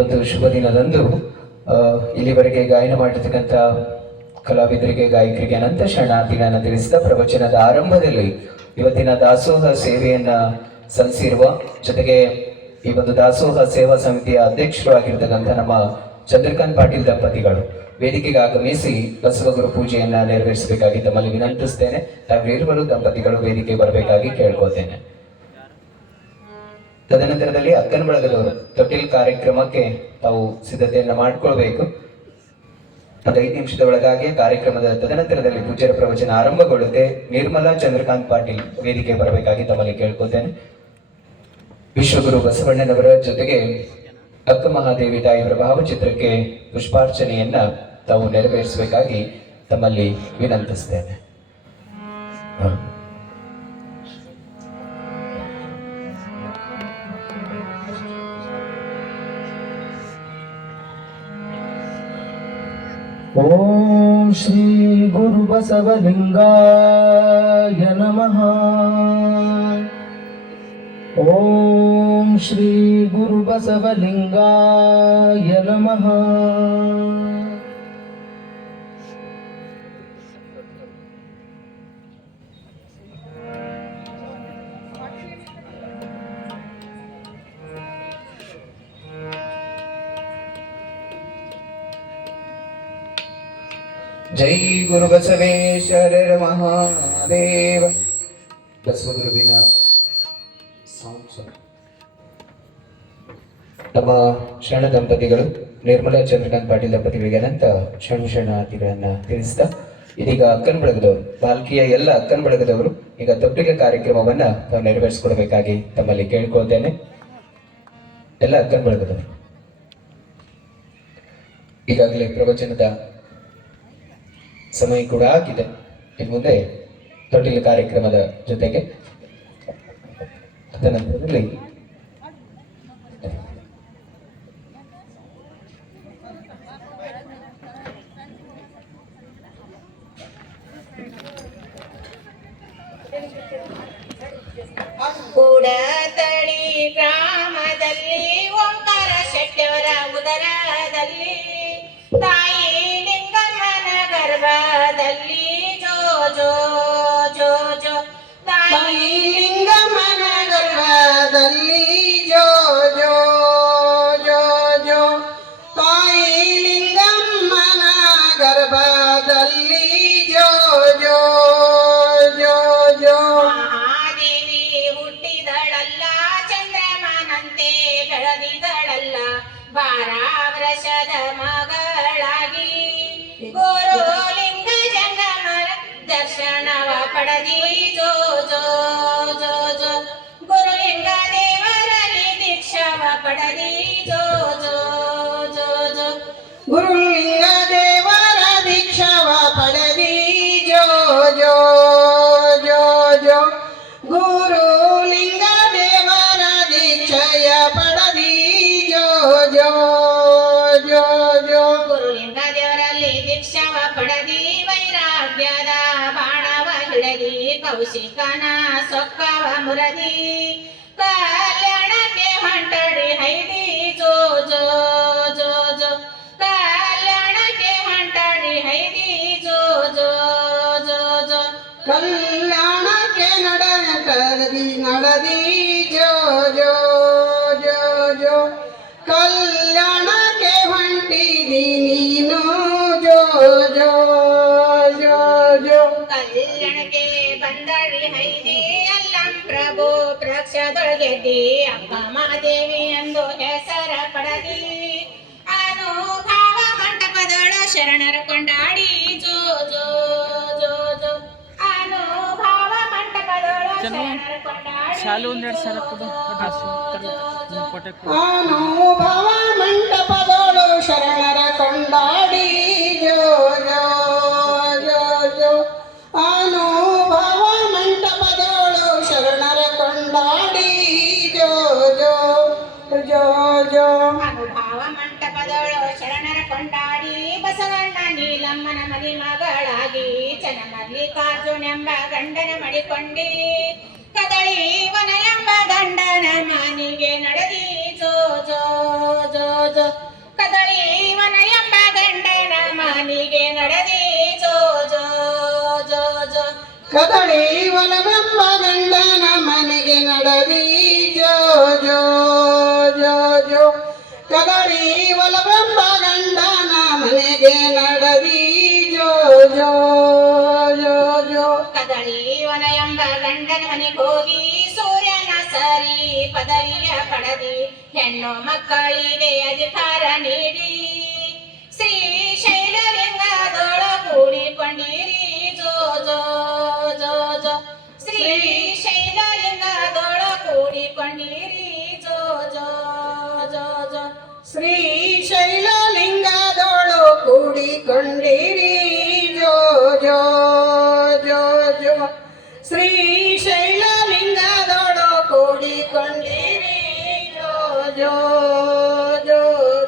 ಒಂದು ಶುಭ ದಿನದಂದು ಇಲ್ಲಿವರೆಗೆ ಗಾಯನ ಮಾಡಿರ್ತಕ್ಕಂಥ ಕಲಾವಿದರಿಗೆ, ಗಾಯಕರಿಗೆ ಅನಂತ ಶರಣಾರ್ಥಿಗಳನ್ನು ತಿಳಿಸಿದ ಪ್ರವಚನದ ಆರಂಭದಲ್ಲಿ ಇವತ್ತಿನ ದಾಸೋಹ ಸೇವೆಯನ್ನ ಸಲ್ಲಿಸಿರುವ ಜೊತೆಗೆ ಈ ಒಂದು ದಾಸೋಹ ಸೇವಾ ಸಮಿತಿಯ ಅಧ್ಯಕ್ಷರು ಆಗಿರ್ತಕ್ಕಂಥ ನಮ್ಮ ಚಂದ್ರಕಾಂತ್ ಪಾಟೀಲ್ ದಂಪತಿಗಳು ವೇದಿಕೆಗೆ ಆಗಮಿಸಿ ಬಸವಗುರು ಪೂಜೆಯನ್ನ ನೆರವೇರಿಸಬೇಕಾಗಿ ತಮ್ಮಲ್ಲಿ ವಿನಂತಿಸ್ತೇನೆ. ತಾವಿರುವರು ದಂಪತಿಗಳು ವೇದಿಕೆ ಬರಬೇಕಾಗಿ ಕೇಳ್ಕೊತೇನೆ. ತದನಂತರದಲ್ಲಿ ಅಕ್ಕನ ಬಳಗದವರು ತೊಟ್ಟಿಲ್ ಕಾರ್ಯಕ್ರಮಕ್ಕೆ ತಾವು ಸಿದ್ಧತೆಯನ್ನ ಮಾಡಿಕೊಳ್ಬೇಕು. ಒಂದು 5 ನಿಮಿಷದ ಒಳಗಾಗಿ ಕಾರ್ಯಕ್ರಮದ ತದನಂತರದಲ್ಲಿ ಪೂಜ್ಯರ ಪ್ರವಚನ ಆರಂಭಗೊಳ್ಳುತ್ತೆ. ನಿರ್ಮಲಾ ಚಂದ್ರಕಾಂತ್ ಪಾಟೀಲ್ ವೇದಿಕೆ ಬರಬೇಕಾಗಿ ತಮ್ಮಲ್ಲಿ ಕೇಳ್ಕೊತೇನೆ. ವಿಶ್ವಗುರು ಬಸವಣ್ಣನವರ ಜೊತೆಗೆ ಅಕ್ಕ ಮಹಾದೇವಿ ತಾಯಿಯವರ ಭಾವಚಿತ್ರಕ್ಕೆ ಪುಷ್ಪಾರ್ಚನೆಯನ್ನ ತಾವು ನೆರವೇರಿಸಬೇಕಾಗಿ ತಮ್ಮಲ್ಲಿ ವಿನಂತಿಸ್ತೇನೆ. ಓಂ ಶ್ರೀ ಗುರು ಬಸವಲಿಂಗಾಯ ನಮಃ. ಓಂ ಶ್ರೀ ಗುರು ಬಸವಲಿಂಗಾಯ ನಮಃ. ಜೈ ಗುರು ಬಸವೇಶ್ವರ ಮಹಾದೇವ. ಬಸವಗುರುವಿನ ನಮ್ಮ ಶರಣ ದಂಪತಿಗಳು ನಿರ್ಮಲಾ ಚಂದ್ರಕಾಂತ್ ಪಾಟೀಲ್ ದಂಪತಿಗಳಿಗೆ ಅನಂತ ಶರಣಾರ್ಥಿಗಳನ್ನ ತಿಳಿಸಿದ ಇದೀಗ ಅಕ್ಕನ ಬಳಗದವರು, ಪಾಲ್ಕಿಯ ಎಲ್ಲ ಅಕ್ಕನ ಬಳಗದವರು ಈಗ ತೊಟ್ಟಿಲ ಕಾರ್ಯಕ್ರಮವನ್ನ ತಾವು ನೆರವೇರಿಸಿಕೊಡ್ಬೇಕಾಗಿ ತಮ್ಮಲ್ಲಿ ಕೇಳ್ಕೊಳ್ತೇನೆ. ಎಲ್ಲ ಅಕ್ಕನ ಬಳಗದವರು ಈಗಾಗಲೇ ಪ್ರವಚನದ ಸಮಯ ಕೂಡ ಆಗಿದೆ. ಇನ್ನು ಮುಂದೆ ತೊಟ್ಟಿಲ ಕಾರ್ಯಕ್ರಮದ ಜೊತೆಗೆ ತದನಂತರದಲ್ಲಿ ಕೂಡತಳಿ ಗ್ರಾಮದಲ್ಲಿ ಓಂಕಾರ ಶೆಟ್ಟಿಯವರ ಉದರದಲ್ಲಿ ತಾಯಿ ಲಿಂಗಮ್ಮನ ಗರ್ಭದಲ್ಲಿ ಜೋ ಜೋ ಜೋ ಜೋ ತಾಯಿ ಲಿಂಗಮ್ಮನ ಗರ್ಭದಲ್ಲಿ ಜೋ ಜೋ ಜೋ ಜೋ ತಾಯಿ ಲಿಂಗಮ್ಮನ ಗರ್ಭದಲ್ಲಿ ಜೋ ಜೋ ಜೋ ಜೋ ಮಹಾದೇವಿ ಹುಟ್ಟಿದಳಲ್ಲ, ಚಂದ್ರಮನಂತೆ ಬೆಳೆದಿದಳಲ್ಲ, 12 ವರ್ಷದ ಮಗಳಾಗಿ ಗುರುಲಿಂಗ ಜಂಗಮರ ದರ್ಶನವ ಪಡೆದಿ ಜೋ ಜೋ ಜೋ ಜೋ ಗುರುಲಿಂಗ ದೇವರಲ್ಲಿ ದೀಕ್ಷಾವ ಪಡೆದಿ ಜೋ ಜೋ ಜೋ ಜೋ ಗುರುಲಿಂಗ ದೇವರ ದೀಕ್ಷಾವ ಪಡೆದಿ ಜೋ ಜೋ ಜೋ ಜೋ ಗುರುಲಿಂಗ ದೇವರ ದೀಕ್ಷೆಯ ಪಡೆದಿ ಜೋ ಜೋ ಜೋ ಜೋ ಗುರುಲಿಂಗ ದೇವರಲ್ಲಿ ದೀಕ್ಷಾವ ಪಡೆದಿ ವೈರಾಗ್ಯದ ಬಾಣವ ಹಿಡದಿ ಕೌಶಿಕನ ಸೊಕ್ಕವ ಮುರದಿ ಕಲ್ಯಾಣಕ್ಕೆ ಹೊಂಟಡಿ ಹೈದಿ ಜೋ ಜೋ ಜೋ ಜೋ ಕಲ್ಯಾಣಕ್ಕೆ ಹೊಂಟಡಿ ಹೈದಿ ಜೋ ಜೋ ಜೋ ಜೋ ಕಲ್ಯಾಣಕ್ಕೆ ನಡೆದಿ ಜೋ ಜೋ ಜೋ ಜೋ ಕಲ್ಯಾಣಕ್ಕೆ ಹೊಂಟಿದಿ ನೀನು ಜೋ ಜೋ ಜೋ ಜೋ ಕಲ್ಯಾಣಕ್ಕೆ ಬಂದಡಿ ಹೈದಿ ಅಲ್ಲಂ ಪ್ರಭು ಪ್ರಕ್ಷದೊಳಗೆದ್ದಿ ಅಕ್ಕ ಮಹಾದೇವಿ ಎಂದು ಹೆಸರ ಪಡೆದಿ ಅನುಭವ ಮಂಟಪದೊಳ ಶರಣರ ಕೊಂಡಾಡಿ ಜೋ ಜೋ ಜೋ ಜೋ ಅನುಭವ ಮಂಟಪದೊಳ ಶರಣರ ಕೊಂಡಾಡಿ ಅನುಭವ ಮಂಟಪದೊಳು ಶರಣರ ಕೊಂಡಾಡಿ ಜೋ ಜೋ ಜೋ ಜೋ ಅನುಭವ ಮಂಟಪದೊಳು ಶರಣರ ಕೊಂಡಾಡಿ ಜೋ ಜೋ ಜೋ ಜೋ ಅನುಭವ ಮಂಟಪದೊಳು ಶರಣರ ಕೊಂಡಾಡಿ ಬಸವಣ್ಣ ನೀಲಮ್ಮನ ಮಲಿ ಮಗಳಾಗಿ ಚನ್ನಮಲ್ಲಿಕಾರ್ಜುನೆಂಬ ಗಂಡನ ಮಡಿಕೊಂಡಿ ಕದಳಿ ವನ ಎಂಬ ಗಂಡನ ಮನೆಗೆ ನಡೆದಿ ಜೋ ಜೋ ಜೋ ಜೋ ಕದಳಿ ವನ ಎಂಬ ಗಂಡನ ಮನೆಗೆ ನಡೆದಿ ಜೋ ಜೋ ಜೋ ಜೋ ಕದಳಿ ವನವೆಂಬ ಗಂಡನ ಮನೆಗೆ ನಡೆದಿ ಜೋ ಜೋ ಜೋ ಜೋ ಕದಳಿ ಒಲವೆಂಬ ಗಂಡನ ಮನೆಗೆ ನಡೆದಿ ಜೋ ಜೋ ಜೋ ಜೋ ಕದಳಿ ವನ ಎಂಬ ಗಂಡನ ಮನೆಗೆ ಹೋಗಿ ಸೂರ್ಯನ ಸರಿ ಪದವಿಯ ಪಡೆದಿ ಹೆಣ್ಣು ಮಕ್ಕಳಿಗೆ ಅಧಿಕಾರ ನೀಡಿ ಶ್ರೀ ಶೈಲಲಿಂಗದೊಳ ಕೂಡಿಕೊಂಡಿರಿ ಜೋ ಜೋ ಜೋ ಜೋ ಶ್ರೀ ಶೈಲಲಿಂಗದೊಳ ಕೂಡಿಕೊಂಡಿರಿ ಜೋ ಜೋ ಜೋ ಜೋ ಶ್ರೀ ಶೈಲಲಿಂಗದೊಳು ಕೂಡಿಕೊಂಡಿರಿ ಜೋ ಜೋ ಜೋ ಜೋ ಶ್ರೀ ಶೈಲಲಿಂಗದೊಳು ಕೂಡಿಕೊಂಡಿರಿ ಜೋ ಜೋ ಜೋ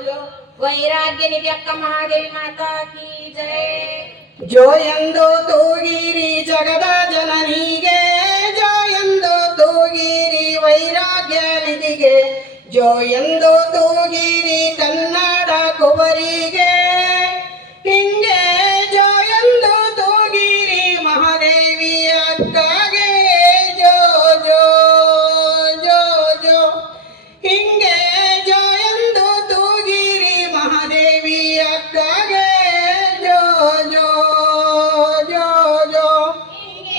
ಜೋ ವೈರಾಗ್ಯ ನಿಧಿ ಅಕ್ಕ ಮಹಾದೇವಿ ಮಾತಾ ಕಿ ಜಯ ಜೋ ಎಂದು ತೂಗಿರಿ ಜಗದ ಜನನಿಗೆ ಜೋ ಎಂದು ತೂಗಿರಿ ವೈರಾಗ್ಯ ನಿಧಿಗೆ ಜೋ ಎಂದು ತೂಗಿರಿ ಕನ್ನಡ ಕುವರಿಗೆ ಹಿಂಗೆ ಜೋ ಎಂದು ತೂಗಿರಿ ಮಹಾದೇವಿ ಅಕ್ಕಗೆ ಜೋ ಜೋ ಜೋ ಜೋ ಹಿಂಗೆ ಜೋ ಎಂದು ತೂಗಿರಿ ಮಹಾದೇವಿ ಅಕ್ಕಗೆ ಜೋ ಜೋ ಜೋ ಜೋ ಹಿಂಗೆ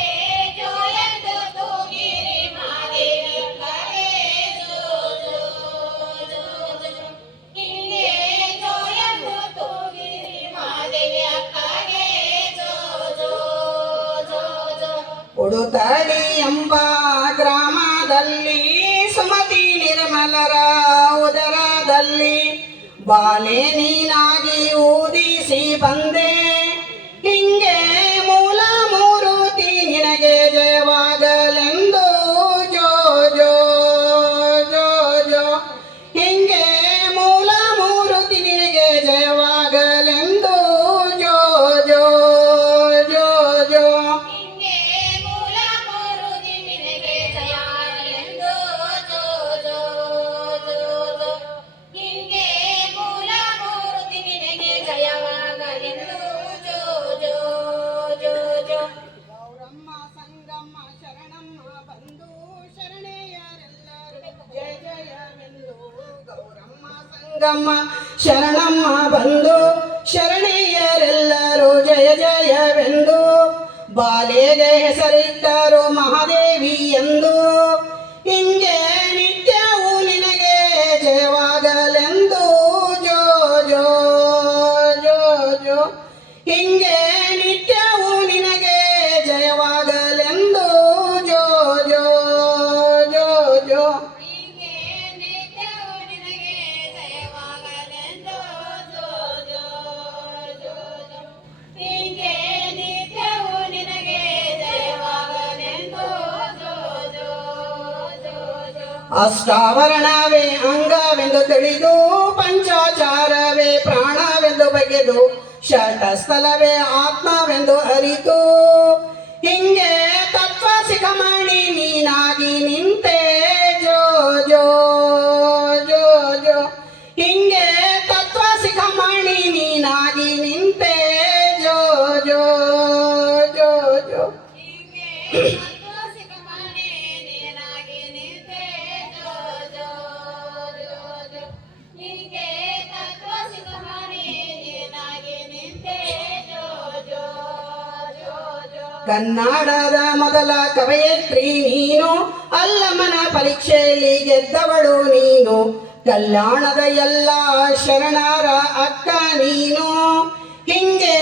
ಜೋ ಎಂದು ತೂಗಿರಿ ಮಹಾದೇವಿ ಅಕ್ಕಗೆ ಜೋ ಜೋ ಜೋ ಜೋ ಹಿಂಗೆ ಜೋ ಎಂದು ತೂಗಿರಿ ಮಹಾದೇವಿ ಅಕ್ಕಗೆ ಜೋ ಜೋ ಜೋ ಜೋ ಉಡುತಡಿ ಎಂಬ ಗ್ರಾಮದಲ್ಲಿ ಸುಮತಿ ನಿರ್ಮಲರ ಉದರದಲ್ಲಿ ಬಾಲೆ ನೀನಾಗಿ ಊದಿಸಿ ಬಂದೆ ಹಿಂಗೆ ಮೂಲ ಮೂರುತಿ ನಿನಗೆ ಜಯವಾಗಲೆಂದು ಜೋ ಜೋ ಜೋ ಜೋ ಹಿಂಗೆ ಮೂಲ ಮೂರುತಿ ನಿನಗೆ ಜಯವಾಗಲೆಂದು ಜೋ ಜೋ ಜೋ ಜೋ ಹಿಂಗೆ ಮೂಲ ಮೂರುತಿ ನಿನಗೆ ಜಯವಾಗಲೆಂದು ಜೋ ಜೋ ಜೋ ಜೋ ಹಿಂಗೆ ಮೂಲ ಮೂರುತಿ ನಿನಗೆ ಜಯವಾಗಲೆಂದು ಜೋ ಜೋ ಜೋ ಜೋ ಗೌರಮ್ಮ ಸಂಗಮ್ಮ ಶರಣಮ್ಮ ಬಂದು ಶರಣೆಯರೆಲ್ಲರೂ ಜಯ ಜಯವೆಂದು ಗೌರಮ್ಮ ಸಂಗಮ್ಮ ಶರಣಮ್ಮ ಬಂದು ಶರಣೆಯರೆಲ್ಲರೂ ಜಯ ಜಯವೆಂದು ಬಾಲೆಗೆ ಹೆಸರಿಟ್ಟರು ಮಹಾದೇವಿ ಎಂದು ಹಿಂಗೆ ನಿತ್ಯವೂ ನಿನಗೆ ಜಯವಾಗಲೆಂದು ಜೋ ಜೋ ಜೋ ಜೋ ಹಿಂಗೆ ನಿತ್ಯವೂ ನಿನಗೆ ಜಯವಾಗಲೆಂದು ಜೋ ಜೋ ಜೋ ಜೋ ಹಿಂಗೆ ನಿತ್ಯವೂ ನಿನಗೆ ಜಯವಾಗಲೆಂದು ಜೋ ಜೋ ಜೋ ಜೋ ಹಿಂಗೆ ನಿತ್ಯವೂ ನಿನಗೆ ಜಯವಾಗಲೆಂದು ಜೋ ಜೋ ಜೋ ಜೋ ಅಷ್ಟಾವರಣವೇ ಅಂಗವೆಂದು ತಿಳಿದು ಪಂಚಾಚಾರವೇ ಪ್ರಾಣವೆಂದು ಬಗೆದು ಶಟಸ್ಥಲವೇ ಆತ್ಮವೆಂದು ಅರಿತು ಹಿಂಗೆ ತತ್ವ ಶಿಖಮಣಿ ನೀನಾಗಿ ನಿಂತೆ ಜೋ ಜೋ ಜೋ ಜೋ ಹಿಂಗೆ ತತ್ವ ಶಿಖಮಣಿ ನೀನಾಗಿ ನಿಂತೆ ಜೋ ಜೋ ಜೋ ಜೋ ಹಿಂಗೆ ತತ್ವಸಿಕ ಮನೆ ನೀನಾಗಿ ನಿಂತೆ ಜೋ ಜೋ ಜೋ ಜೋ ಹಿಂಗೆ ತತ್ವಸಿಕ ಮನೆ ನೀನಾಗಿ ನಿಂತೆ ಜೋ ಜೋ ಜೋ ಜೋ ಕನ್ನಡದ ಮೊದಲ ಕವಯತ್ರಿ ನೀನು ಅಲ್ಲಮನ ಪರೀಕ್ಷೆಯಲ್ಲಿ ಗೆದ್ದವಳು ನೀನು ಕಲ್ಯಾಣದ ಎಲ್ಲ ಶರಣರ ಅಕ್ಕ ನೀನು ಹಿಂಗೆ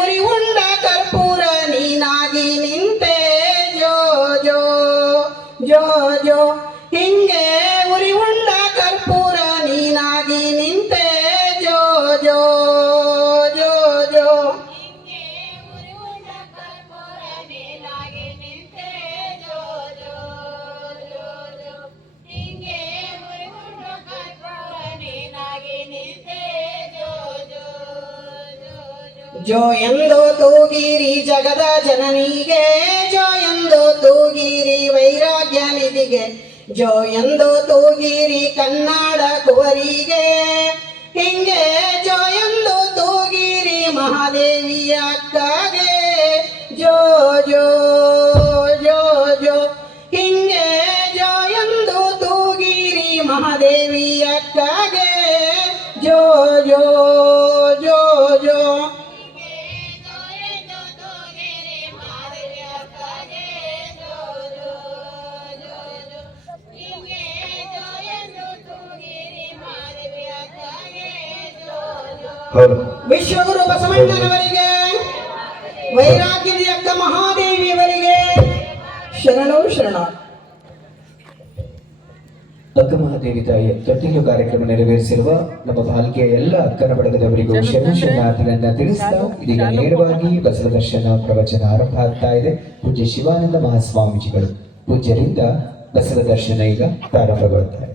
ಉರಿ ಉಂಡ ಕರ್ಪೂರ ನೀನಾಗಿ ನಿಂತೆ ಜೋ ಜೋ ಜೋ ಜೋ ಹಿಂಗೆ ಉರಿ ಉಂಡ ಕರ್ಪೂರ ನೀನಾಗಿ ನಿಂತೆ ಜೋ ಜೋ ಜೋ ಜೋ ಹಿಂಗೆ ಉರಿಯುಂಡ ಕರ್ಪೂರ ನೀನಾಗಿ ನಿಂತೆ ಜೋ ಜೋ ಜೋ ಜೋ ಹಿಂಗೆ ಉರಿಯುಂಡ ಕರ್ಪೂರ ನೀನಾಗಿ ನಿಂತೆ ಜೋ ಜೋ ಜೋ ಜೋ ಜೋ ಎಂದು ತೂಗಿರಿ ಜಗದ ಜನನಿಗೆ ಜೋ ಎಂದು ತೂಗಿರಿ ವೈರಾಗ್ಯ ನಿಧಿಗೆ ಜೋ ಎಂದು ತೂಗಿರಿ ಕನ್ನಡ ಕುವರಿಗೆ ಹಿಂಗೆ ಜೋ ಎಂದು ತೂಗಿರಿ ಮಹಾದೇವಿಯ ಅಕ್ಕಗೆ ಜೋ ಜೋ ಜೋ ಜೋ ಹಿಂಗೆ ಜೋ ಎಂದು ತೂಗಿರಿ ಮಹಾದೇವಿಯ ಅಕ್ಕಗೆ ಜೋ ಜೋ ಜೋ ಜೋ ಹೌದು. ವಿಶ್ವಗುರು ಬಸವಣ್ಣನವರಿಗೆ ವೈರಾಗ್ಯದ ಅಕ್ಕ ಮಹಾದೇವಿಯವರಿಗೆ ಶರಣೋ ಶರಣ. ಅಕ್ಕ ಮಹಾದೇವಿ ತಾಯಿಯ ತೊಟ್ಟಿಲು ಕಾರ್ಯಕ್ರಮ ನೆರವೇರಿಸಿರುವ ನಮ್ಮ ಬಾಲ್ಕಿಯ ಎಲ್ಲ ಅಕ್ಕನ ಬಳಗದವರಿಗೂ ಶರಣಾರ್ಥಿಗಳನ್ನ ತಿಳಿಸ್ತಾ ಇದೀಗ ನೇರವಾಗಿ ಬಸವ ದರ್ಶನ ಪ್ರವಚನ ಆರಂಭ ಆಗ್ತಾ ಇದೆ. ಪೂಜ್ಯ ಶಿವಾನಂದ ಮಹಾಸ್ವಾಮೀಜಿಗಳು ಪೂಜ್ಯರಿಂದ ಬಸವ ದರ್ಶನ ಈಗ ಪ್ರಾರಂಭಗೊಳ್ತಾ ಇದೆ.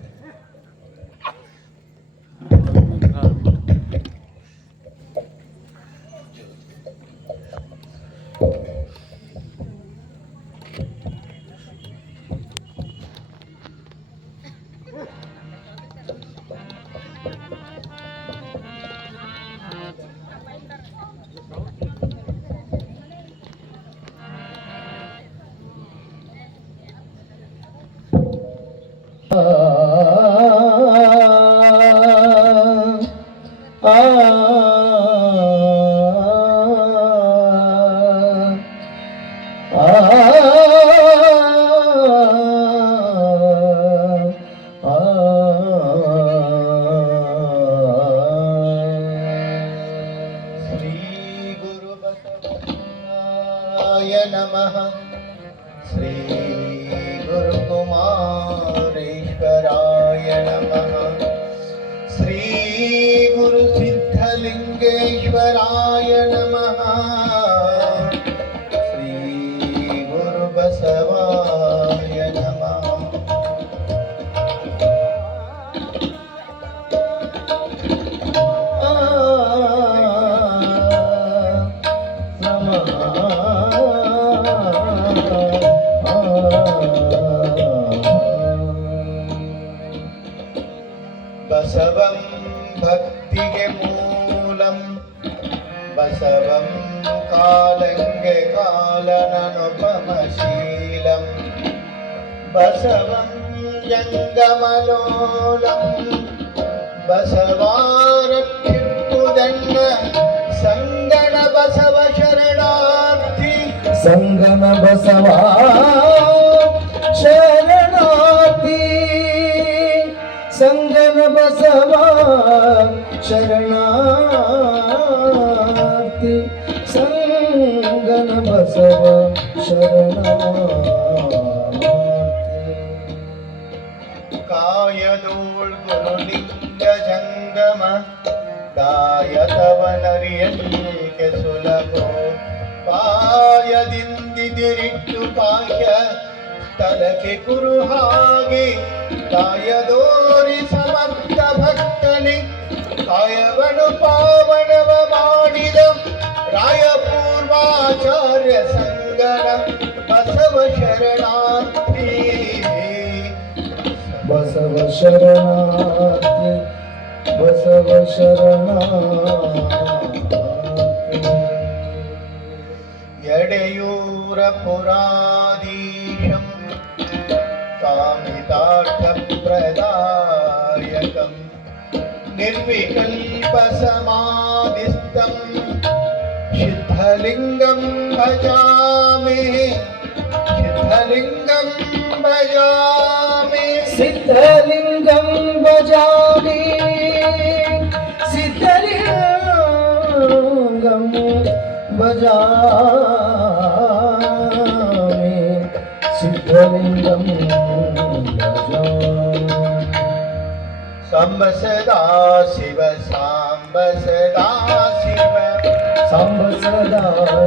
नमः श्री गुरुकुमारेश्वराय नमः श्री गुरुसिद्धलिङ्गेश्वराय नमः श्री गुरुबसवाय नमः बसवं भक्तिगे मूलं बसवं कालंगे कालननुपमशीलं बसवं जंगमलोलं बसवारक्षिपुदन्न संगण बसव शरणार्थी ಸಂಗಮ ಬಸವ ಶರಣಾರ್ಥಿ ಸಂಗಮ ಬಸವ ಶರಣಾರ್ಥಿ ಸಂಗಮ ಬಸವ ಶರಣಾರ್ಥಿ ಕಾಯದೋಳ್ ಗುರುಲಿಂಗ ಜಂಗಮ ಕಾಯತವನರಿಯಲಿಗೆ ಸುಲಭೋ ಪಾಯದಿಂದಿರಿಟ್ಟು ಪಾಯ ಸ್ಥಳಕ್ಕೆ ಕುರು ಹಾಗೆ ಕಾಯದೋರಿ ಸಮರ್ಥ ಭಕ್ತನಿ ಕಾಯವನು ಪಾವನವ ಮಾಡಿದ ರಾಯಪೂರ್ವಾಚಾರ್ಯ ಸಂಗನ ಬಸವ ಶರಣಾರ್ಥಿ ಬಸವ ಶರಣಾರ್ಥಿ ಬಸವ ಶರಣಾರ್ಥಿ ಎಡೆಯೂರ ಪುರಾಧೀಶಂ कामितार्थप्रदायकं निर्विकल्पसमाधिस्थं सिद्धलिङ्गं भजामि सिद्धलिङ्गं भजामि सिद्धलिङ्गं भजामि सिद्धलिङ्गं भजामि सिद्धलिङ्गं साम्ब सदा शिव साम्ब सदा शिव साम्ब सदा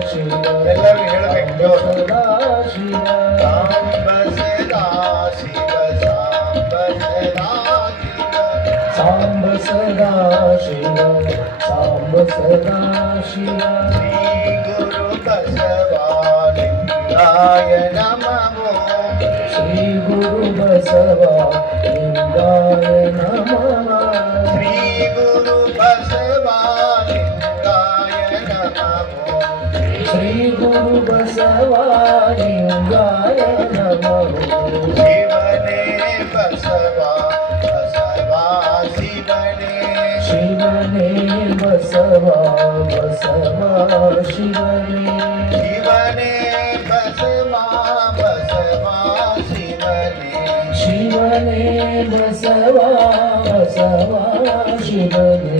शिव ಎಲ್ಲರೂ ಹೇಳಬೇಕು सदा शिव साम्ब सदा शिव साम्ब सदा शिव साम्ब सदा शिव साम्ब सदा शिव श्री गुरु बसवालिंगाय नमः ಶ್ರೀ ಗುರು ಬಸವ ಲಿಂಗಾಯ ನಮಃ ಶ್ರೀ ಗುರು ಬಸವಲಿಂಗಾಯ ನಮಃ ಶ್ರೀ ಗುರು ಬಸವ ಲಿಂಗಾಯ ನಮಃ ಶಿವನೇ ಬಸವ ಬಸವ ಶಿವನೇ ಶಿವನೇ ಬಸವ ಬಸವ ಶಿವನೇ ಶಿವನೇ ಬಸವ ಬಸವ ಶಿವನೇ ಶಿವನೇ ಬಸವ ಬಸವ ಶಿವನೇ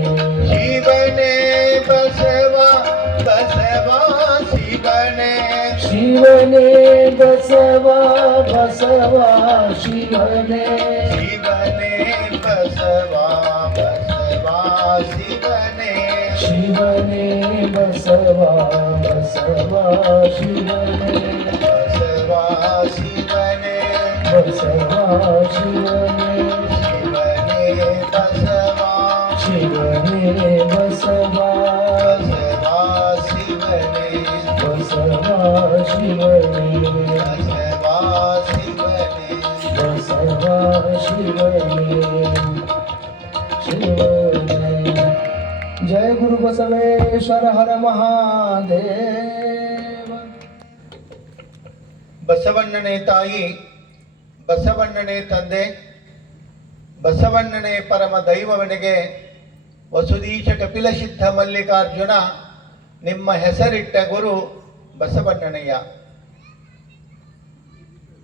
ಶಿವನೇ ಬಸವ ಬಸವ ಶಿವನೇ ಶಿವನೇ ಬಸವ ಬಸವ ಶಿವನೇ ಶಿವನೇ ಬಸವ ಬಸವ ಶಿವನೇ ಶಿವನೇ ಬಸವ ಬಸವ ಶಿವನೇ ಬಸವ ಶಿವನೇ ಬಸವ ಶಿವನೇ ಶಿವನೇ ಬಸವ ಶಿವನೇ ಬಸವ ಬಸವ ಶಿವನೇ ಬಸವ ಶಿವನೇ ಬಸವ ಶಿವನೇ ಬಸವ ಶಿವನೇ ಶಿವನೇ ಜಯ ಗುರು ಬಸವೇಶ್ವರ ಹರ ಮಹಾದೇವ ಬಸವಣ್ಣನೇ ತಾಯಿ, ಬಸವಣ್ಣನೇ ತಂದೆ, ಬಸವಣ್ಣನೇ ಪರಮ ದೈವವನಿಗೆ ವಸುದೀಶ ಕಪಿಲ ಸಿದ್ಧ ಮಲ್ಲಿಕಾರ್ಜುನ ನಿಮ್ಮ ಹೆಸರಿಟ್ಟ ಗುರು ಬಸವಣ್ಣನಯ್ಯ.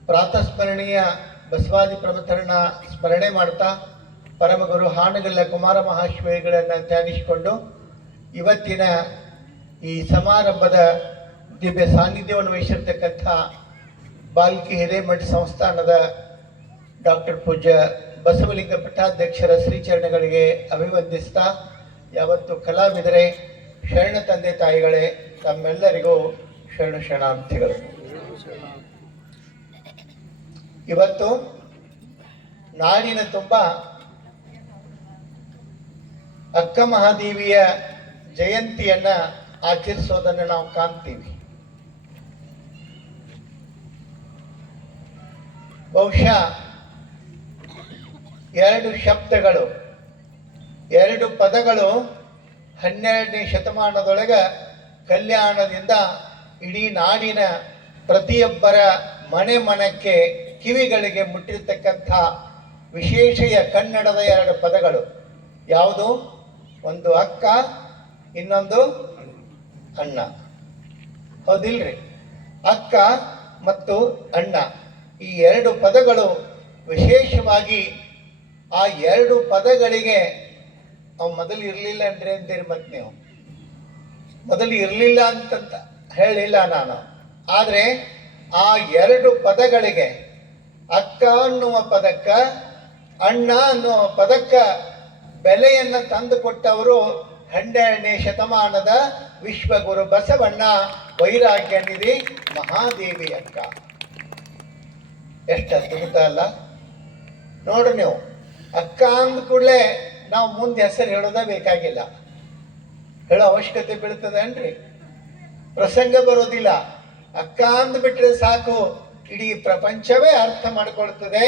ಪ್ರಾತಸ್ಮರಣೀಯ ಬಸವಾದಿ ಪ್ರವಚನ ಸ್ಮರಣೆ ಮಾಡ್ತಾ ಪರಮಗುರು ಹಾನಗಲ್ಲ ಕುಮಾರ ಮಹಾಶ್ವೇಗಳನ್ನು ಧ್ಯಾನಿಸಿಕೊಂಡು ಇವತ್ತಿನ ಈ ಸಮಾರಂಭದ ದಿವ್ಯ ಸಾನ್ನಿಧ್ಯವನ್ನು ವಹಿಸಿರ್ತಕ್ಕಂಥ ಬಾಲ್ಕಿ ಹಿರೇಮಠ ಸಂಸ್ಥಾನದ ಡಾಕ್ಟರ್ ಪೂಜ್ಯ ಬಸವಲಿಂಗ ಪಟ್ಟಾಧ್ಯಕ್ಷರ ಶ್ರೀಚರಣಗಳಿಗೆ ಅಭಿವಂದಿಸ್ತಾ, ಯಾವತ್ತು ಕಲಾವಿದರೆ, ಶರಣ ತಂದೆ ತಾಯಿಗಳೇ, ತಮ್ಮೆಲ್ಲರಿಗೂ ಶರಣು ಶರಣಾರ್ಥಿಗಳು. ಇವತ್ತು ನಾಡಿನ ತುಂಬ ಅಕ್ಕ ಮಹಾದೇವಿಯ ಜಯಂತಿಯನ್ನ ಆಚರಿಸೋದನ್ನು ನಾವು ಕಾಣ್ತೀವಿ. ಬಹುಶಃ ಎರಡು ಶಬ್ದಗಳು, ಎರಡು ಪದಗಳು 12ನೇ ಶತಮಾನದೊಳಗ ಕಲ್ಯಾಣದಿಂದ ಇಡೀ ನಾಡಿನ ಪ್ರತಿಯೊಬ್ಬರ ಮನೆ ಮನಕ್ಕೆ ಕಿವಿಗಳಿಗೆ ಮುಟ್ಟಿರ್ತಕ್ಕಂಥ ವಿಶೇಷೆಯ ಕನ್ನಡದ ಎರಡು ಪದಗಳು. ಯಾವುದು? ಒಂದು ಅಕ್ಕ, ಇನ್ನೊಂದು ಅಣ್ಣ. ಹೌದಿಲ್ರಿ? ಅಕ್ಕ ಮತ್ತು ಅಣ್ಣ, ಈ ಎರಡು ಪದಗಳು ವಿಶೇಷವಾಗಿ ಆ ಎರಡು ಪದಗಳಿಗೆ ಅವು ಮೊದಲು ಇರಲಿಲ್ಲ ಅಂದ್ರೆ ಅಂತೀರಿ. ಮತ್ತೆ ನೀವು ಮೊದಲು ಇರಲಿಲ್ಲ ಅಂತಂತ ಹೇಳಿಲ್ಲ ನಾನು, ಆದರೆ ಆ ಎರಡು ಪದಗಳಿಗೆ, ಅಕ್ಕ ಅನ್ನುವ ಪದಕ್ಕ, ಅಣ್ಣ ಅನ್ನುವ ಪದಕ್ಕ ಬೆಲೆಯನ್ನು ತಂದುಕೊಟ್ಟವರು 12ನೇ ಶತಮಾನದ ವಿಶ್ವಗುರು ಬಸವಣ್ಣ ವೈರಾಗ್ಯ ನಿಧಿ ಮಹಾದೇವಿ ಅಕ್ಕ. ಎಷ್ಟು ಅದ್ಭುತ ಅಲ್ಲ? ನೋಡ್ರಿ ನೀವು, ಅಕ್ಕ ಅಂದ ಕೂಡಲೇ ನಾವು ಮುಂದೆ ಹೆಸರು ಹೇಳೋದೇ ಬೇಕಾಗಿಲ್ಲ, ಹೇಳೋ ಅವಶ್ಯಕತೆ ಬೀಳ್ತದೇನ್ರಿ? ಪ್ರಸಂಗ ಬರೋದಿಲ್ಲ. ಅಕ್ಕ ಅಂದ್ಬಿಟ್ರೆ ಸಾಕು, ಇಡೀ ಪ್ರಪಂಚವೇ ಅರ್ಥ ಮಾಡಿಕೊಳ್ತದೆ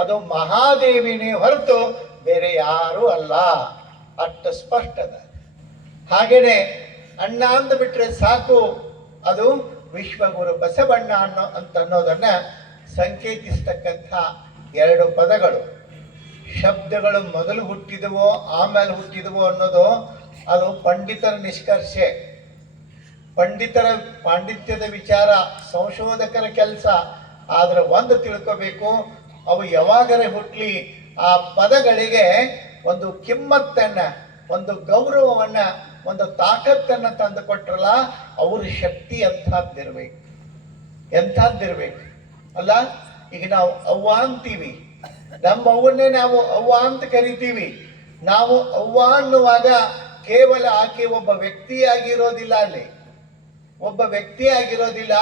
ಅದು ಮಹಾದೇವಿನೇ ಹೊರತು ಬೇರೆ ಯಾರೂ ಅಲ್ಲ. ಅಷ್ಟು ಸ್ಪಷ್ಟದ. ಹಾಗೇನೆ ಅಣ್ಣ ಅಂದ್ಬಿಟ್ರೆ ಸಾಕು, ಅದು ವಿಶ್ವಗುರು ಬಸವಣ್ಣ ಅನ್ನೋದನ್ನ ಸಂಕೇತಿಸ್ತಕ್ಕಂಥ ಎರಡು ಪದಗಳು. ಶಬ್ದಗಳು ಮೊದಲು ಹುಟ್ಟಿದವೋ ಆಮೇಲೆ ಹುಟ್ಟಿದವೋ ಅನ್ನೋದು ಅದು ಪಂಡಿತರ ನಿಷ್ಕರ್ಷೆ, ಪಂಡಿತರ ಪಾಂಡಿತ್ಯದ ವಿಚಾರ, ಸಂಶೋಧಕರ ಕೆಲಸ. ಆದ್ರೆ ಒಂದು ತಿಳ್ಕೋಬೇಕು, ಅವು ಯಾವಾಗರೇ ಹುಟ್ಲಿ ಆ ಪದಗಳಿಗೆ ಒಂದು ಕಿಮ್ಮತ್ತನ್ನ, ಒಂದು ಗೌರವವನ್ನ, ಒಂದು ತಾಕತ್ತನ್ನ ತಂದು ಕೊಟ್ರಲ್ಲ, ಅವ್ರ ಶಕ್ತಿ ಎಂಥದ್ದಿರ್ಬೇಕು, ಎಂಥದ್ದಿರ್ಬೇಕು ಅಲ್ಲ? ಈಗ ನಾವು ಅವ್ವ ಅಂತೀವಿ, ನಮ್ಮ ಅವ್ವನ್ನೇ ನಾವು ಅವ್ವ ಅಂತ ಕರಿತೀವಿ. ನಾವು ಅವ್ವ ಅನ್ನುವಾಗ ಕೇವಲ ಆಕೆ ಒಬ್ಬ ವ್ಯಕ್ತಿಯಾಗಿರೋದಿಲ್ಲ, ಅಲ್ಲಿ ಒಬ್ಬ ವ್ಯಕ್ತಿಯಾಗಿರೋದಿಲ್ಲ,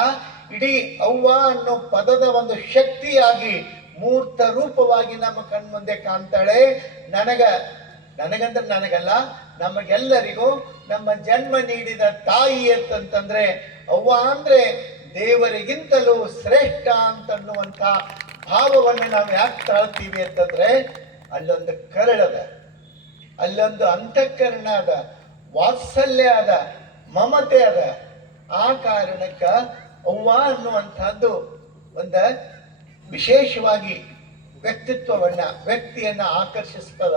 ಇಡೀ ಅವ್ವ ಅನ್ನೋ ಪದದ ಒಂದು ಶಕ್ತಿಯಾಗಿ ಮೂರ್ತ ರೂಪವಾಗಿ ನಮ್ಮ ಕಣ್ಮುಂದೆ ಕಾಣ್ತಾಳೆ. ನನಗಂದ್ರೆ ನನಗಲ್ಲ, ನಮಗೆಲ್ಲರಿಗೂ ನಮ್ಮ ಜನ್ಮ ನೀಡಿದ ತಾಯಿ ಅಂತಂದ್ರೆ ಅವ್ವ ಅಂದ್ರೆ ದೇವರಿಗಿಂತಲೂ ಶ್ರೇಷ್ಠ ಅಂತನ್ನುವಂಥ ಭಾವವನ್ನು ನಾವು ಯಾಕೆ ತಾಳ್ತೀವಿ ಅಂತಂದ್ರೆ ಅಲ್ಲೊಂದು ಕರಳದ, ಅಲ್ಲೊಂದು ಅಂತಃಕರಣ ಅದ, ವಾತ್ಸಲ್ಯ ಅದ, ಮಮತೆ ಅದ. ಆ ಕಾರಣಕ್ಕ ಅವ್ವ ಅನ್ನುವಂಥದ್ದು ಒಂದು ವಿಶೇಷವಾಗಿ ವ್ಯಕ್ತಿಯನ್ನ ಆಕರ್ಷಿಸ್ತದ.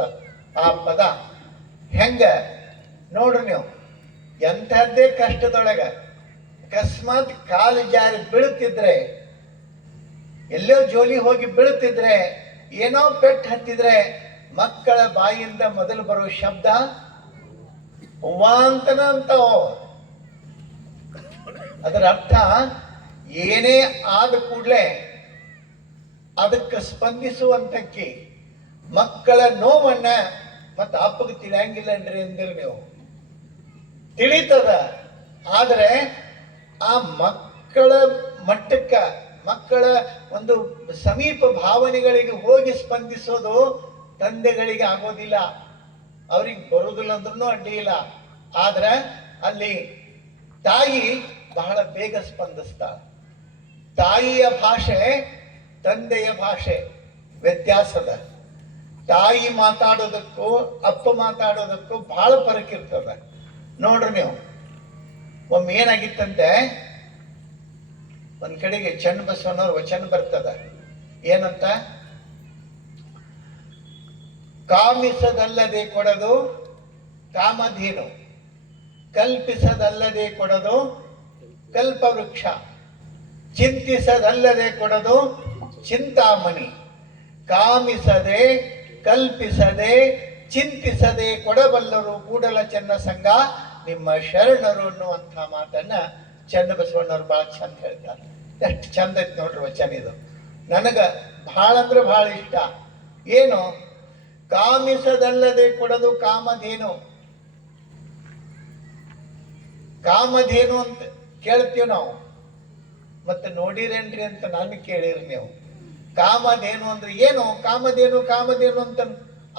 ಆ ಪದ ಹೆಂಗ ನೋಡ್ರಿ ನೀವು, ಎಂಥದ್ದೇ ಕಷ್ಟದೊಳಗ ಅಕಸ್ಮಾತ್ ಕಾಲು ಜಾರಿ ಬೀಳುತ್ತಿದ್ರೆ, ಎಲ್ಲೋ ಜೋಲಿ ಹೋಗಿ ಬೀಳುತ್ತಿದ್ರೆ, ಏನೋ ಪೆಟ್ಟು ಹತ್ತಿದ್ರೆ ಮಕ್ಕಳ ಬಾಯಿಂದ ಮೊದಲು ಬರುವ ಶಬ್ದ ಅವ್ವಾಂತನ ಅಂತಾವ. ಅದರ ಅರ್ಥ ಏನೇ ಆದ ಕೂಡಲೇ ಅದಕ್ಕೆ ಸ್ಪಂದಿಸುವಂತಕ್ಕೆ ಮಕ್ಕಳ ನೋವನ್ನ ಮತ್ತೆ ಅಪ್ಪಗೆ ತಿಳಿಯಂಗಿಲ್ಲನ್ರಿ ಅಂದಿರಿ ನೀವು. ತಿಳಿತದ, ಆದರೆ ಆ ಮಕ್ಕಳ ಮಟ್ಟಕ್ಕ, ಮಕ್ಕಳ ಒಂದು ಸಮೀಪ ಭಾವನೆಗಳಿಗೆ ಹೋಗಿ ಸ್ಪಂದಿಸೋದು ತಂದೆಗಳಿಗೆ ಆಗೋದಿಲ್ಲ. ಅವ್ರಿಗೆ ಬರುವುದಿಲ್ಲ ಅಂದ್ರೂ ಅಡ್ಡಿ ಇಲ್ಲ. ಆದ್ರೆ ಅಲ್ಲಿ ತಾಯಿ ಬಹಳ ಬೇಗ ಸ್ಪಂದಿಸ್ತಾಳೆ. ತಾಯಿಯ ಭಾಷೆ ತಂದೆಯ ಭಾಷೆ ವ್ಯತ್ಯಾಸದ. ತಾಯಿ ಮಾತಾಡೋದಕ್ಕೂ ಅಪ್ಪ ಮಾತಾಡೋದಕ್ಕೂ ಬಹಳ ಫರಕ್ ಇರ್ತದ. ನೋಡ್ರಿ ನೀವು, ಒಮ್ಮೆ ಏನಾಗಿತ್ತಂತೆ, ಒಂದ್ ಕಡೆಗೆ ಚನ್ನಬಸವಣ್ಣವ್ರ ವಚನ ಬರ್ತದ. ಏನಂತ? ಕಾಮಿಸದಲ್ಲದೆ ಕೊಡದು ಕಾಮಧೇನು, ಕಲ್ಪಿಸದಲ್ಲದೆ ಕೊಡದು ಕಲ್ಪವೃಕ್ಷ, ಚಿಂತಿಸದಲ್ಲದೆ ಕೊಡದು ಚಿಂತಾಮಣಿ, ಕಾಮಿಸದೆ ಕಲ್ಪಿಸದೆ ಚಿಂತಿಸದೆ ಕೊಡಬಲ್ಲರು ಕೂಡಲ ಚೆನ್ನ ಸಂಘ ನಿಮ್ಮ ಶರಣರು ಅನ್ನುವಂಥ ಮಾತನ್ನ ಚನ್ನಬಸವಣ್ಣವ್ರು ಬಹಳ ಚಂದ ಹೇಳ್ತಾರೆ. ಎಷ್ಟು ಚಂದ ಐತಿ ನೋಡ್ರಿ ವಚನ ಇದು. ನನಗ ಬಹಳ ಅಂದ್ರೆ ಬಹಳ ಇಷ್ಟ. ಏನು? ಕಾಮಿಸದಲ್ಲದೆ ಕೊಡದು ಕಾಮಧೇನು. ಕಾಮಧೇನು ಅಂತ ಕೇಳ್ತೀವಿ ನಾವು, ಮತ್ತೆ ನೋಡಿರೇನ್ರಿ ಅಂತ ನಾನು ಕೇಳಿರಿ ನೀವು. ಕಾಮಧೇನು ಅಂದ್ರೆ ಏನು? ಕಾಮಧೇನು ಅಂತ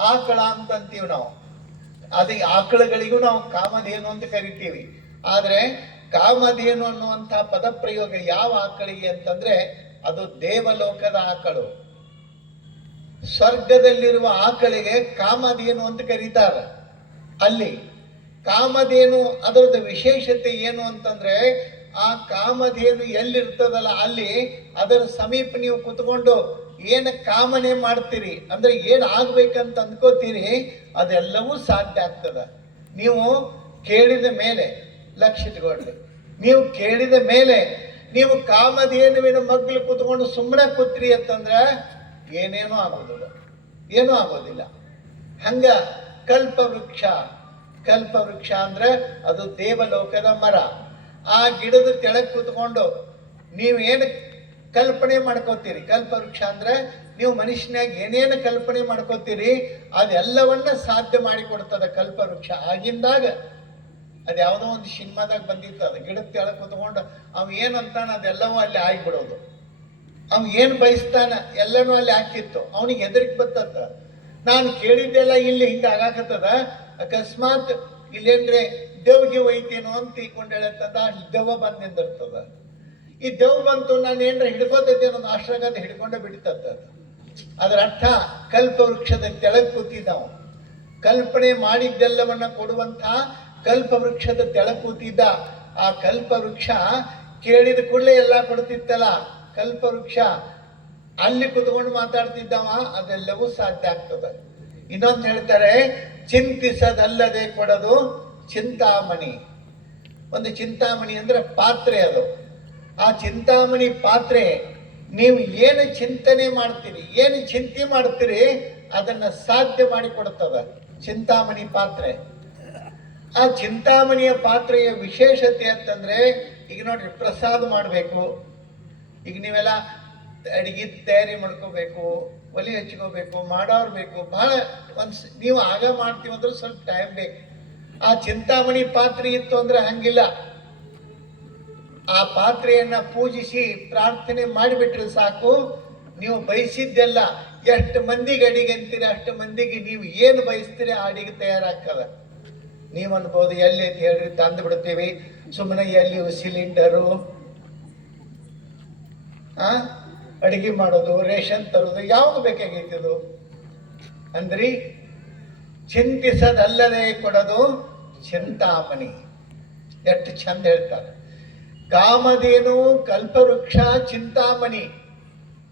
ಆಕಳ ಅಂತ ಅಂತೀವಿ ನಾವು. ಅದೇ ಆಕಳಗಳಿಗೂ ನಾವು ಕಾಮಧೇನು ಅಂತ ಕರಿತೀವಿ. ಆದ್ರೆ ಕಾಮಧೇನು ಅನ್ನುವಂಥ ಪದ ಪ್ರಯೋಗ ಯಾವ ಆಕಳಿಗೆ ಅಂತಂದ್ರೆ ಅದು ದೇವಲೋಕದ ಆಕಳು. ಸ್ವರ್ಗದಲ್ಲಿರುವ ಆಕಳಿಗೆ ಕಾಮಧೇನು ಅಂತ ಕರೀತಾರೆ. ಅಲ್ಲಿ ಕಾಮಧೇನು ಅದರದ ವಿಶೇಷತೆ ಏನು ಅಂತಂದ್ರೆ, ಆ ಕಾಮಧೇನು ಎಲ್ಲಿರ್ತದಲ್ಲ ಅಲ್ಲಿ ಅದರ ಸಮೀಪ ನೀವು ಕುತ್ಕೊಂಡು ಏನು ಕಾಮನೆ ಮಾಡ್ತೀರಿ ಅಂದ್ರೆ ಏನು ಆಗ್ಬೇಕಂತ ಅಂದ್ಕೋತೀರಿ ಅದೆಲ್ಲವೂ ಸಾಧ್ಯ ಆಗ್ತದ. ನೀವು ಕೇಳಿದ ಮೇಲೆ ಲಕ್ಷ್ಯ ಇಟ್ಕೊಳ್ರಿ. ನೀವು ಕೇಳಿದ ಮೇಲೆ ನೀವು ಕಾಮಧೇನುವಿನ ಮಗ್ಲು ಕುತ್ಕೊಂಡು ಸುಮ್ಮನೆ ಕೂತ್ರಿ ಅಂತಂದ್ರೆ ಏನೇನೂ ಆಗೋದಿಲ್ಲ, ಏನೂ ಆಗೋದಿಲ್ಲ. ಹಂಗ ಕಲ್ಪವೃಕ್ಷ ಅಂದ್ರೆ ಅದು ದೇವಲೋಕದ ಮರ. ಆ ಗಿಡದ ಕೆಳಗೆ ಕೂತ್ಕೊಂಡು ನೀವೇನು ಕಲ್ಪನೆ ಮಾಡ್ಕೋತೀರಿ, ಕಲ್ಪವೃಕ್ಷ ಅಂದ್ರೆ ನೀವು ಮನುಷ್ಯನಾಗ ಏನೇನು ಕಲ್ಪನೆ ಮಾಡ್ಕೋತೀರಿ ಅದೆಲ್ಲವನ್ನ ಸಾಧ್ಯ ಮಾಡಿಕೊಡ್ತದ ಕಲ್ಪವೃಕ್ಷ. ಆಗಿಂದಾಗ ಅದು ಯಾವುದೋ ಒಂದು ಸಿನಿಮಾದಾಗ ಬಂದಿರ್ತದ, ಗಿಡದ ಕೆಳಗೆ ಕೂತ್ಕೊಂಡು ಅವ್ ಏನಂತಾನ ಅದೆಲ್ಲವೂ ಅಲ್ಲಿ ಆಗಿಬಿಡೋದು. ಅವ್ ಏನು ಬಯಸ್ತಾನ ಎಲ್ಲನೂ ಅಲ್ಲಿ ಹಾಕಿತ್ತು. ಅವನಿಗೆ ಹೆದರಿಕೆ ಬರ್ತದ. ನಾನು ಕೇಳಿದ್ದೆಲ್ಲ ಇಲ್ಲಿ ಹಿಂಗೆ ಆಗಾಕತ್ತದ, ಅಕಸ್ಮಾತ್ ಇಲ್ಲೇನ್ರೆ ದೇವ್ಗೆ ಒಯ್ತೇನೋ ಅಂತ ತಿಳ್ಕೊಂಡೇಳತ್ತದ, ದೆವ್ವ ಬಂದು ನಿಂದಿರ್ತದ. ಈ ದೆವ್ವ ಬಂತು ನಾನು ಏನ್ರ ಹಿಡ್ಕೋತೈತೆ ಅನ್ನೋದು ಆಶ್ರಗದ ಹಿಡ್ಕೊಂಡೆ ಬಿಡ್ತದ. ಅದರ ಅರ್ಥ ಕಲ್ಪವೃಕ್ಷದ ತೆಳಗ್ ಕೂತಿದ್ದಾವ, ಕಲ್ಪನೆ ಮಾಡಿದ್ದೆಲ್ಲವನ್ನ ಕೊಡುವಂಥ ಕಲ್ಪವೃಕ್ಷದ ತೆಳಗ್ ಕೂತಿದ್ದ. ಆ ಕಲ್ಪವೃಕ್ಷ ಕೇಳಿದ ಕೂಡಲೇ ಎಲ್ಲ ಕೊಡ್ತಿತ್ತಲ್ಲ, ಕಲ್ಪವೃಕ್ಷ ಅಲ್ಲಿ ಕುತ್ಕೊಂಡು ಮಾತಾಡ್ತಿದ್ದವ, ಅದೆಲ್ಲವೂ ಸಾಧ್ಯ ಆಗ್ತದೆ. ಇನ್ನೊಂದು ಹೇಳ್ತಾರೆ, ಚಿಂತಿಸದಲ್ಲದೆ ಕೊಡದು ಚಿಂತಾಮಣಿ. ಒಂದು ಚಿಂತಾಮಣಿ ಅಂದ್ರೆ ಪಾತ್ರೆ. ಅದು ಆ ಚಿಂತಾಮಣಿ ಪಾತ್ರೆ ನೀವು ಏನು ಚಿಂತನೆ ಮಾಡ್ತೀರಿ, ಏನು ಚಿಂತೆ ಮಾಡ್ತೀರಿ ಅದನ್ನ ಸಾಧ್ಯ ಮಾಡಿ ಕೊಡ್ತದ ಚಿಂತಾಮಣಿ ಪಾತ್ರೆ. ಆ ಚಿಂತಾಮಣಿಯ ಪಾತ್ರೆಯ ವಿಶೇಷತೆ ಅಂತಂದ್ರೆ, ಈಗ ನೋಡ್ರಿ ಪ್ರಸಾದ ಮಾಡಬೇಕು, ಈಗ ನೀವೆಲ್ಲ ಅಡಿಗೆ ತಯಾರಿ ಮಾಡ್ಕೋಬೇಕು, ಒಲೆ ಹಚ್ಕೋಬೇಕು, ಮಾಡೋರು ಬೇಕು, ಬಹಳ ನೀವು ಆಗ ಮಾಡ್ತೀವಂದ್ರೆ ಸ್ವಲ್ಪ ಟೈಮ್ ಬೇಕು. ಆ ಚಿಂತಾಮಣಿ ಪಾತ್ರೆ ಇತ್ತು ಅಂದ್ರೆ ಹಂಗಿಲ್ಲ. ಆ ಪಾತ್ರೆಯನ್ನ ಪೂಜಿಸಿ ಪ್ರಾರ್ಥನೆ ಮಾಡಿಬಿಟ್ರೆ ಸಾಕು, ನೀವು ಬಯಸಿದ್ದೆಲ್ಲ ಎಷ್ಟು ಮಂದಿಗೆ ಅಡಿಗೆ ಅಂತೀರಿ ಅಷ್ಟು ಮಂದಿಗೆ ನೀವು ಏನು ಬಯಸ್ತೀರಿ ಆ ಅಡಿಗೆ ತಯಾರಾಗ್ತದ. ನೀವು ಅನ್ಬೋದು ಎಲ್ಲಿ ಅಂತ ಹೇಳ್ರಿ ತಂದು ಬಿಡ್ತೀವಿ, ಸುಮ್ಮನೆ ಎಲ್ಲಿ ಸಿಲಿಂಡರು ಅಡಿಗೆ ಮಾಡೋದು, ರೇಷನ್ ತರೋದು, ಯಾವಾಗ ಬೇಕಾಗೈತಿದು ಅಂದ್ರಿ? ಚಿಂತಿಸದಲ್ಲದೆ ಕೊಡೋದು ಚಿಂತಾಮಣಿ. ಎಷ್ಟು ಚಂದ ಹೇಳ್ತಾರೆ. ಕಾಮಧೇನು, ಕಲ್ಪವೃಕ್ಷ, ಚಿಂತಾಮಣಿ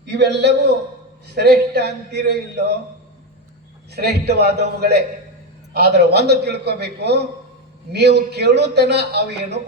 ಇವೆಲ್ಲವೂ ಶ್ರೇಷ್ಠ ಅಂತೀರೋ ಇಲ್ಲೋ? ಶ್ರೇಷ್ಠವಾದವುಗಳೇ. ಆದರೆ ಒಂದು ತಿಳ್ಕೋಬೇಕು, ನೀವು ಕೇಳುತ್ತನ ಅವು ಏನು